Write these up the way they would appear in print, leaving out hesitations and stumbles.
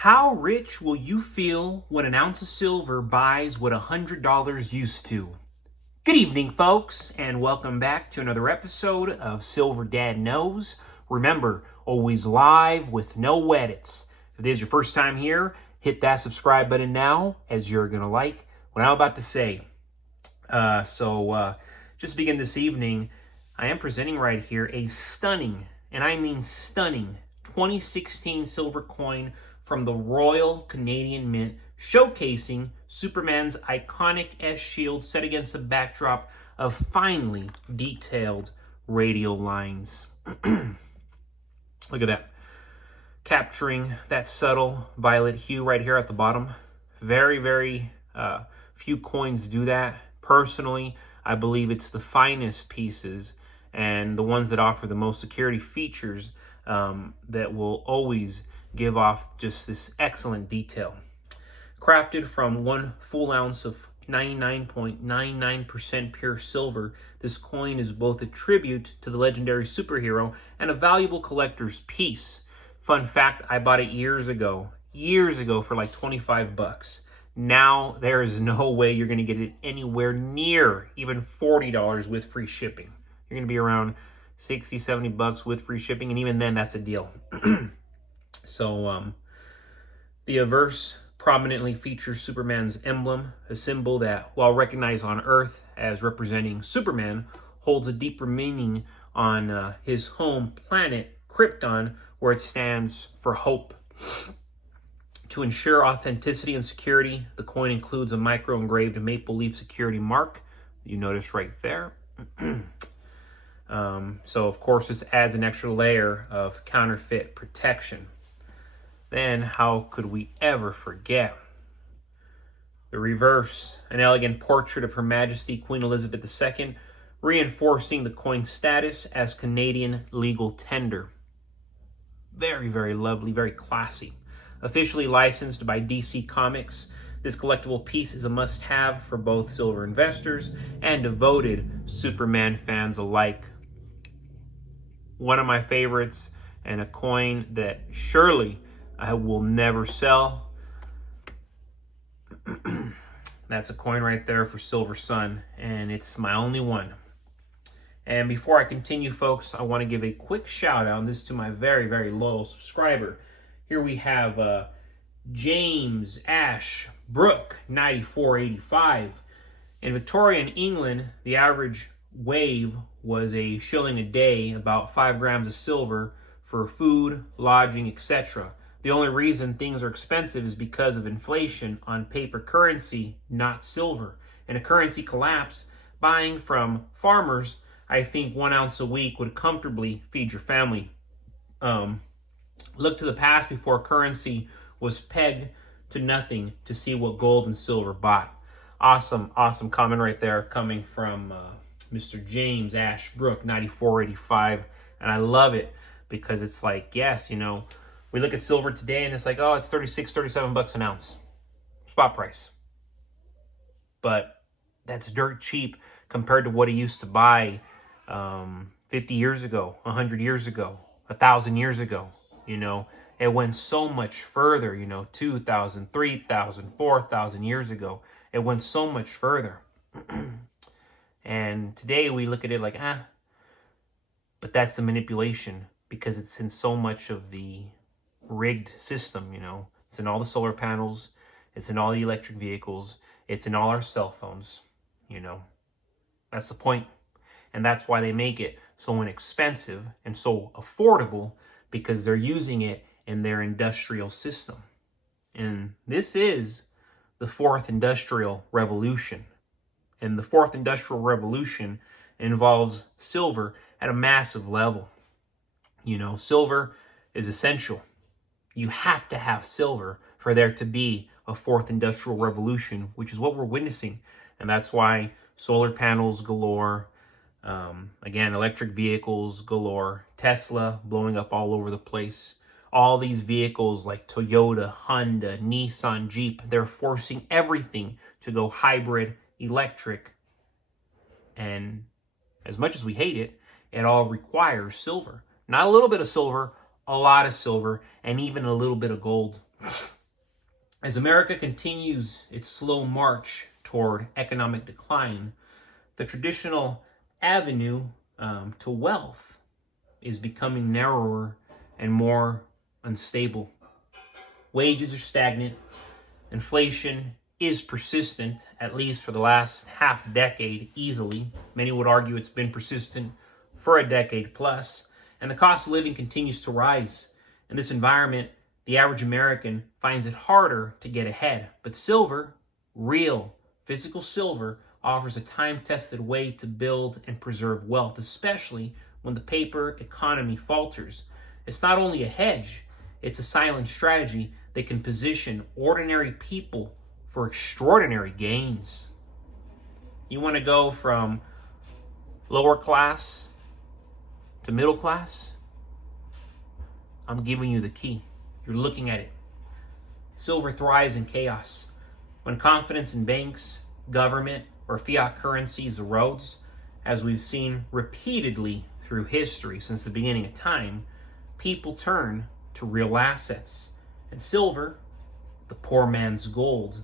How rich will you feel when an ounce of silver buys what $100 used to? Good evening, folks, and welcome back to another episode of Silver Dad Knows. Remember, always live with no edits. If this is your first time here, hit that subscribe button now, as you're going to like what I'm about to say. Just to begin this evening, I am presenting right here a stunning, and I mean stunning, 2016 silver coin from the Royal Canadian Mint, showcasing Superman's iconic S-shield set against a backdrop of finely detailed radial lines. Look at that. Capturing that subtle violet hue right here at the bottom. Very few coins do that. Personally, I believe it's the finest pieces and the ones that offer the most security features that will always give off just this excellent detail. Crafted from 1 full ounce of 99.99% pure silver, this coin is both a tribute to the legendary superhero and a valuable collector's piece. Fun fact, I bought it years ago for like 25 bucks. Now there is no way you're going to get it anywhere near even $40 with free shipping. You're going to be around 60, 70 bucks with free shipping, and even then that's a deal. The obverse prominently features Superman's emblem, a symbol that, while recognized on Earth as representing Superman, holds a deeper meaning on his home planet, Krypton, where it stands for hope. To ensure authenticity and security, the coin includes a micro-engraved maple leaf security mark. You notice right there. So, of course, this adds an extra layer of counterfeit protection. Then, how could we ever forget the reverse, an elegant portrait of Her Majesty Queen Elizabeth II, reinforcing the coin's status as Canadian legal tender. Very lovely, very classy. Officially licensed by DC Comics, this collectible piece is a must-have for both silver investors and devoted Superman fans alike. One of my favorites, and a coin that surely I will never sell. That's a coin right there for Silver Sun, and it's my only one. And before I continue, folks, I want to give a quick shout out, and this to my very loyal subscriber. Here we have James Ash Brook 9485. In Victorian England, the average wage was a shilling a day, about 5 grams of silver for food, lodging, etc. The only reason things are expensive is because of inflation on paper currency, not silver. In a currency collapse, buying from farmers, I think 1 ounce a week would comfortably feed your family. Look to the past before currency was pegged to nothing to see what gold and silver bought. Awesome comment right there coming from Mr. James Ash Brook 9485. And I love it because it's like, yes, you know, we look at silver today and it's like, oh, it's 36, 37 bucks an ounce. Spot price. But that's dirt cheap compared to what it used to buy 50 years ago, 100 years ago, 1,000 years ago. You know, it went so much further, 2,000, 3,000, 4,000 years ago. It went so much further. And today we look at it like, but that's the manipulation because it's in so much of the rigged system, It's in all the solar panels. It's in all the electric vehicles. It's in all our cell phones, That's the point. And that's why they make it so inexpensive and so affordable, because they're using it in their industrial system. And this is the fourth industrial revolution. And the fourth industrial revolution involves silver at a massive level. Silver is essential. You have to have silver for there to be a fourth industrial revolution, which is what we're witnessing. And that's why solar panels galore, again, electric vehicles galore, Tesla blowing up all over the place. All these vehicles like Toyota, Honda, Nissan, Jeep, they're forcing everything to go hybrid, electric. And as much as we hate it, it all requires silver. Not a little bit of silver, a lot of silver, and even a little bit of gold. As America continues its slow march toward economic decline, the traditional avenue to wealth is becoming narrower and more unstable. Wages are stagnant. Inflation is persistent, at least for the last half decade, easily. Many would argue it's been persistent for a decade plus. And the cost of living continues to rise. In this environment, the average American finds it harder to get ahead. But silver, real, physical silver, offers a time-tested way to build and preserve wealth, especially when the paper economy falters. It's not only a hedge, it's a silent strategy that can position ordinary people for extraordinary gains. You want to go from lower class to middle class? I'm giving you the key. You're looking at it. Silver thrives in chaos. When confidence in banks, government, or fiat currencies erodes, as we've seen repeatedly through history since the beginning of time, people turn to real assets. And silver, the poor man's gold,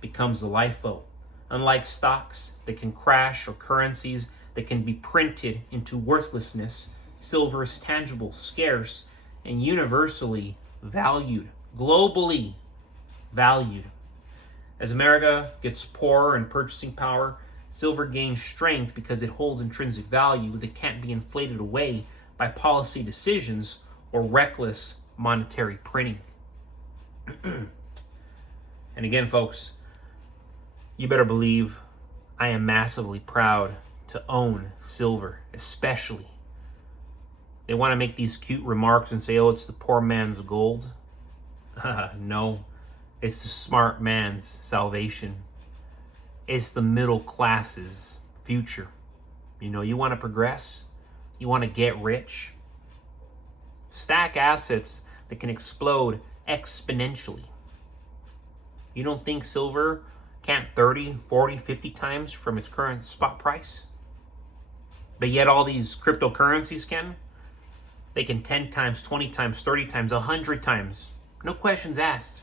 becomes the lifeboat. Unlike stocks that can crash or currencies that can be printed into worthlessness, silver is tangible, scarce, and universally valued, globally valued. As America gets poorer in purchasing power, silver gains strength because it holds intrinsic value that can't be inflated away by policy decisions or reckless monetary printing. And again, folks, you better believe I am massively proud to own silver, especially. They want to make these cute remarks and say, oh, it's the poor man's gold. No, it's the smart man's salvation. It's the middle class's future. You know, you want to progress? You want to get rich? Stack assets that can explode exponentially. You don't think silver can't 30, 40, 50 times from its current spot price? But yet all these cryptocurrencies can? They can 10 times, 20 times, 30 times, 100 times. No questions asked.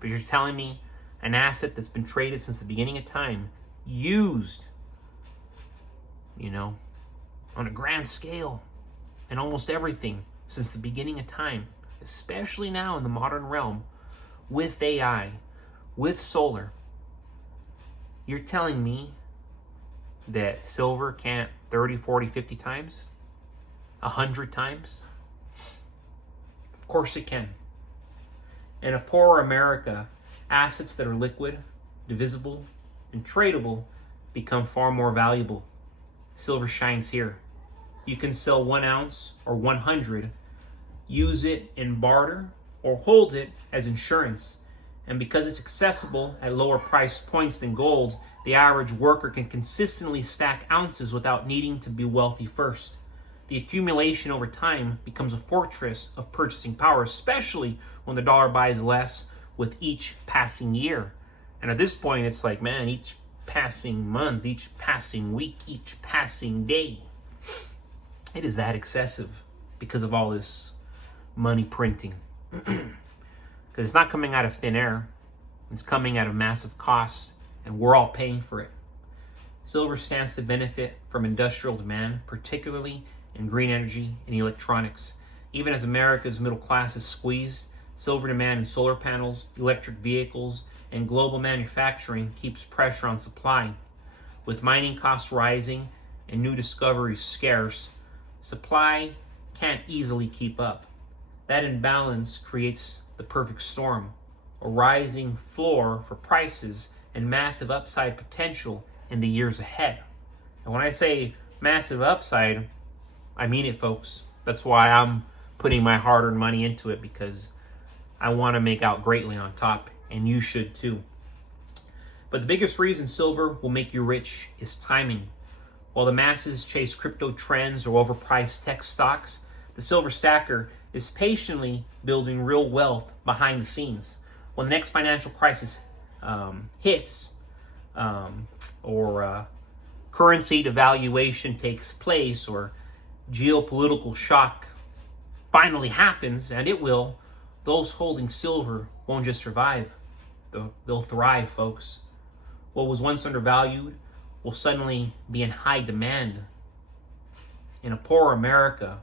But you're telling me an asset that's been traded since the beginning of time, used, on a grand scale, and almost everything since the beginning of time, especially now in the modern realm, with AI, with solar, you're telling me that silver can't 30, 40, 50 times? 100 times? Of course it can. In a poorer America, assets that are liquid, divisible, and tradable become far more valuable. Silver shines here. You can sell 1 ounce or 100, use it in barter, or hold it as insurance. And because it's accessible at lower price points than gold, the average worker can consistently stack ounces without needing to be wealthy first. The accumulation over time becomes a fortress of purchasing power, especially when the dollar buys less with each passing year. And at this point, it's like, man, each passing month, each passing week, each passing day, it is that excessive because of all this money printing. Because it's not coming out of thin air. It's coming out of massive costs, and we're all paying for it. Silver stands to benefit from industrial demand, particularly in green energy and electronics. Even as America's middle class is squeezed, silver demand in solar panels, electric vehicles, and global manufacturing keeps pressure on supply. With mining costs rising and new discoveries scarce, supply can't easily keep up. That imbalance creates the perfect storm, a rising floor for prices and massive upside potential in the years ahead. And when I say massive upside, I mean it, folks. That's why I'm putting my hard-earned money into it, because I want to make out greatly on top, and you should too. But the biggest reason silver will make you rich is timing. While the masses chase crypto trends or overpriced tech stocks, the silver stacker is patiently building real wealth behind the scenes. When the next financial crisis hits, or currency devaluation takes place, or geopolitical shock finally happens, and it will, those holding silver won't just survive, they'll thrive, folks. What was once undervalued will suddenly be in high demand. In a poor America,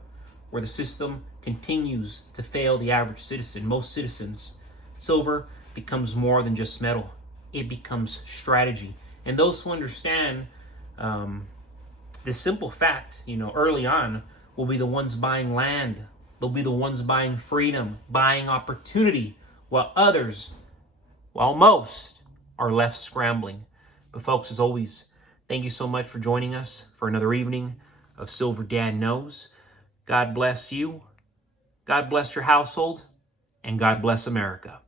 where the system continues to fail the average citizen, most citizens, silver becomes more than just metal. It becomes strategy. And those who understand this simple fact, early on, will be the ones buying land. They'll be the ones buying freedom, buying opportunity, while most are left scrambling. But folks, as always, thank you so much for joining us for another evening of Silver Dad Knows. God bless you, God bless your household, and God bless America.